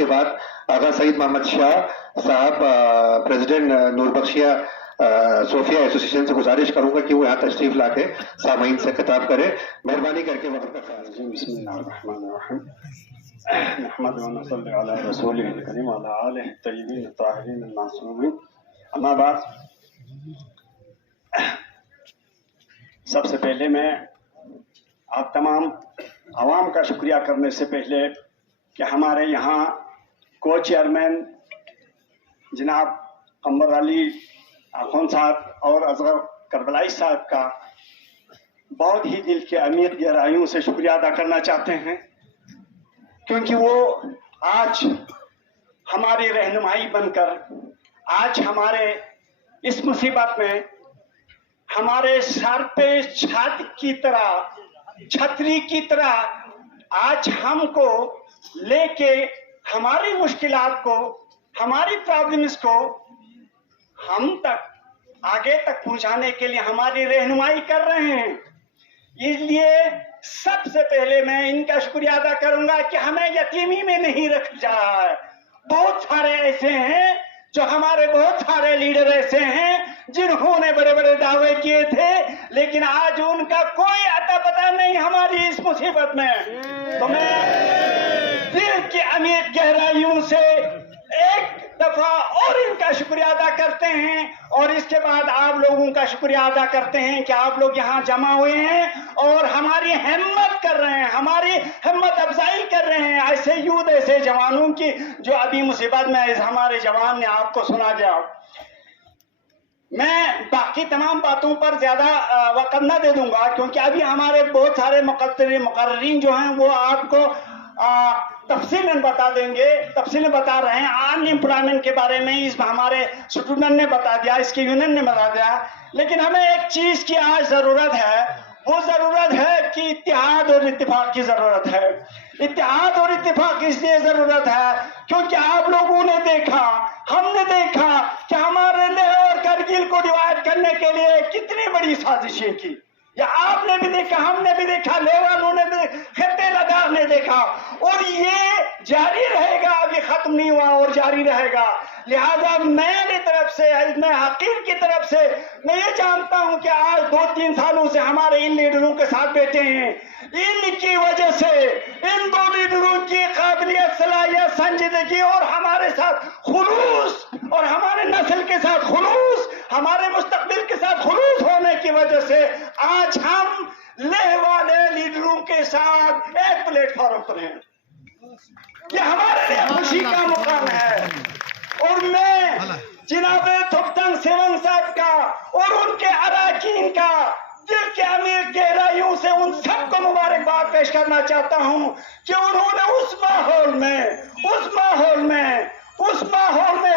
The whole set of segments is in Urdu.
کے بعد آغا سعید محمد شاہ صاحب پریزیڈنٹ نور بخشیہ صوفیہ ایسوسیشن سے گزارش کروں گا کہ وہ یہاں تشریف لا کے سامعین سے خطاب کرے. مہربانی کر کے وقت کا خیال رکھیں. بسم اللہ الرحمن الرحیم. نحمد و نصلی علی رسولہ الکریم وعلی آلہ الطیبین الطاہرین المعصومین. اما بعد، سب سے پہلے میں آپ تمام عوام کا شکریہ کرنے سے پہلے کہ ہمارے یہاں کو چیئرمین جناب قمر علی اخون صاحب اور اصغر کربلائی صاحب کا بہت ہی دل کے عمیق گہرائیوں سے شکریہ ادا کرنا چاہتے ہیں، کیونکہ وہ آج ہماری رہنمائی بن کر آج ہمارے اس مصیبت میں ہمارے سر پہ چھت کی طرح، چھتری کی طرح آج ہم کو لے کے ہماری مشکلات کو، ہماری پرابلمز کو ہم تک آگے تک پہنچانے کے لیے ہماری رہنمائی کر رہے ہیں. اس لیے سب سے پہلے میں ان کا شکریہ ادا کروں گا کہ ہمیں یتیمی میں نہیں رکھ رہا ہے. بہت سارے ایسے ہیں جو ہمارے بہت سارے لیڈر ایسے ہیں جنہوں نے بڑے بڑے دعوے کیے تھے، لیکن آج ان کا کوئی اتا پتہ نہیں ہماری اس مصیبت میں. تو میں دل کی عمیق گہرائیوں سے ایک دفعہ اور ان کا شکریہ ادا کرتے ہیں، اور اس کے بعد آپ لوگوں کا شکریہ ادا کرتے ہیں کہ آپ لوگ یہاں جمع ہوئے ہیں اور ہماری ہمت کر رہے ہیں، ہماری ہمت افزائی کر رہے ہیں. ایسے یوتھ، ایسے جوانوں کی جو ابھی مصیبت میں ہمارے جوان نے آپ کو سنا دیا. میں باقی تمام باتوں پر زیادہ وقت نہ دے دوں گا، کیونکہ ابھی ہمارے بہت سارے مقررین جو ہیں وہ آپ کو تفصیل بتا دیں گے، تفصیل بتا رہے ہیں. ان امپلائمنٹ کے بارے میں اس ہمارے اسٹوڈنٹ نے بتا دیا، اس کی یونین نے بتا دیا. لیکن ہمیں ایک چیز کی آج ضرورت ہے، وہ ضرورت ہے کہ اتحاد اور اتفاق کی ضرورت ہے. اتحاد اور اتفاق اس لیے ضرورت ہے کیونکہ آپ لوگوں نے دیکھا، ہم نے دیکھا کہ ہمارے لیہ اور کرگل کو ڈیوائڈ کرنے کے لیے کتنی بڑی سازشیں کی. یا آپ نے بھی دیکھا، ہم نے بھی دیکھا، لیوانوں نے بھی، خطے لداخ نے دیکھا، اور یہ جاری رہے گا، ابھی ختم نہیں ہوا اور جاری رہے گا. لہذا میری طرف سے، میں حقیر کی طرف سے میں یہ جانتا ہوں کہ آج 2-3 سالوں سے ہمارے ان لیڈروں کے ساتھ بیٹھے ہیں. ان کی وجہ سے، ان 2 لیڈروں کی قابلیت، صلاحیت، سنجیدگی اور ہمارے ساتھ خلوص، اور ہمارے نسل کے ساتھ خلوص، ہمارے مستقبل کے ساتھ خلوص ہونے کی وجہ سے آج ہم لیہ والے لیڈروں کے ساتھ ایک پلیٹ فارم پر ہیں. یہ ہمارے لیے خوشی کا مقام ہے. اور میں جناب تھپتنگ سیونگ صاحب کا اور ان کے اراکین کا دل کے عمیق گہرائیوں سے ان سب کو مبارکباد پیش کرنا چاہتا ہوں کہ انہوں نے اس ماحول میں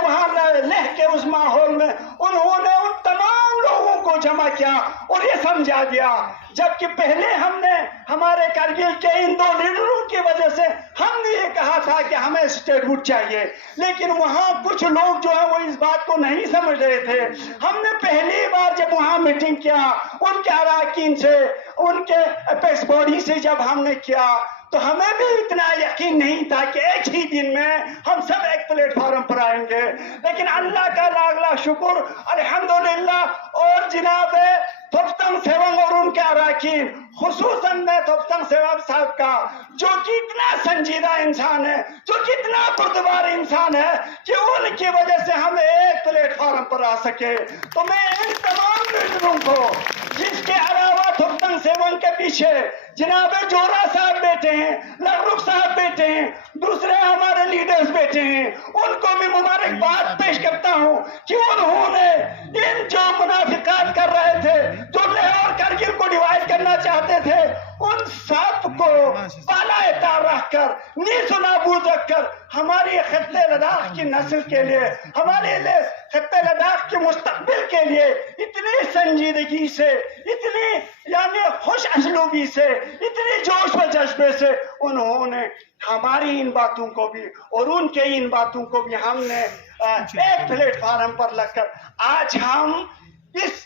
وہاں لہ کے اس ماحول میں انہوں نے ان تمام لوگوں کو جمع کیا اور یہ سمجھا دیا. جبکہ پہلے ہم نے ہمارے کرگل کے ان 2 لیڈروں کی وجہ سے ہم نے یہ کہا تھا کہ ہمیں اسٹیٹ ہوڈ چاہیے، لیکن وہاں کچھ لوگ جو ہیں وہ اس بات کو نہیں سمجھ رہے تھے. ہم نے پہلی بار جب وہاں میٹنگ کیا ان کے اراکین سے، ان کے اپیکس باڈی سے جب ہم نے کیا، تو ہمیں بھی اتنا یقین نہیں تھا کہ ایک ہی دن میں ہم سب ایک پلیٹ فارم پر آئیں گے. لیکن اللہ کا لاکھ لاکھ شکر، الحمدللہ. اور جناب تھپتنگ سیونگ اور ان کے اراکین، خصوصاً میں تھپتنگ سیونگ صاحب کا، جو کہ اتنا سنجیدہ انسان ہے، جو کہ اتنا بردبار انسان ہے کہ ان کی وجہ سے ہم ایک پلیٹ فارم پر آ سکے. تو میں ان تمام لیڈروں کو، جس کے علاوہ تھپتنگ سیونگ کے پیچھے جناب جورا صاحب بیٹھے ہیں، لغرخ صاحب بیٹھے ہیں، دوسرے ہمارے لیڈرز بیٹھے ہیں، ان کو بھی مبارکباد پیش کرتا ہوں کہ انہوں نے ان جو منافقات کر رہے تھے، جو لیہ اور کرگل کو ڈیوائڈ کرنا چاہتے تھے، ان سب کو بالائے تار رکھ کر، نیز و نابود رکھ کر ہماری خطے لداخ کی نسل کے لیے، ہمارے خطے لداخ کے مستقبل کے لیے اتنی سنجیدگی سے، اتنی یعنی خوش اسلوبی سے، اتنی جوش و جذبے سے انہوں نے ہماری ان باتوں کو بھی اور ان کے ان باتوں کو بھی ہم نے ایک پلیٹ فارم پر لگ کر آج ہم اس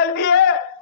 LBA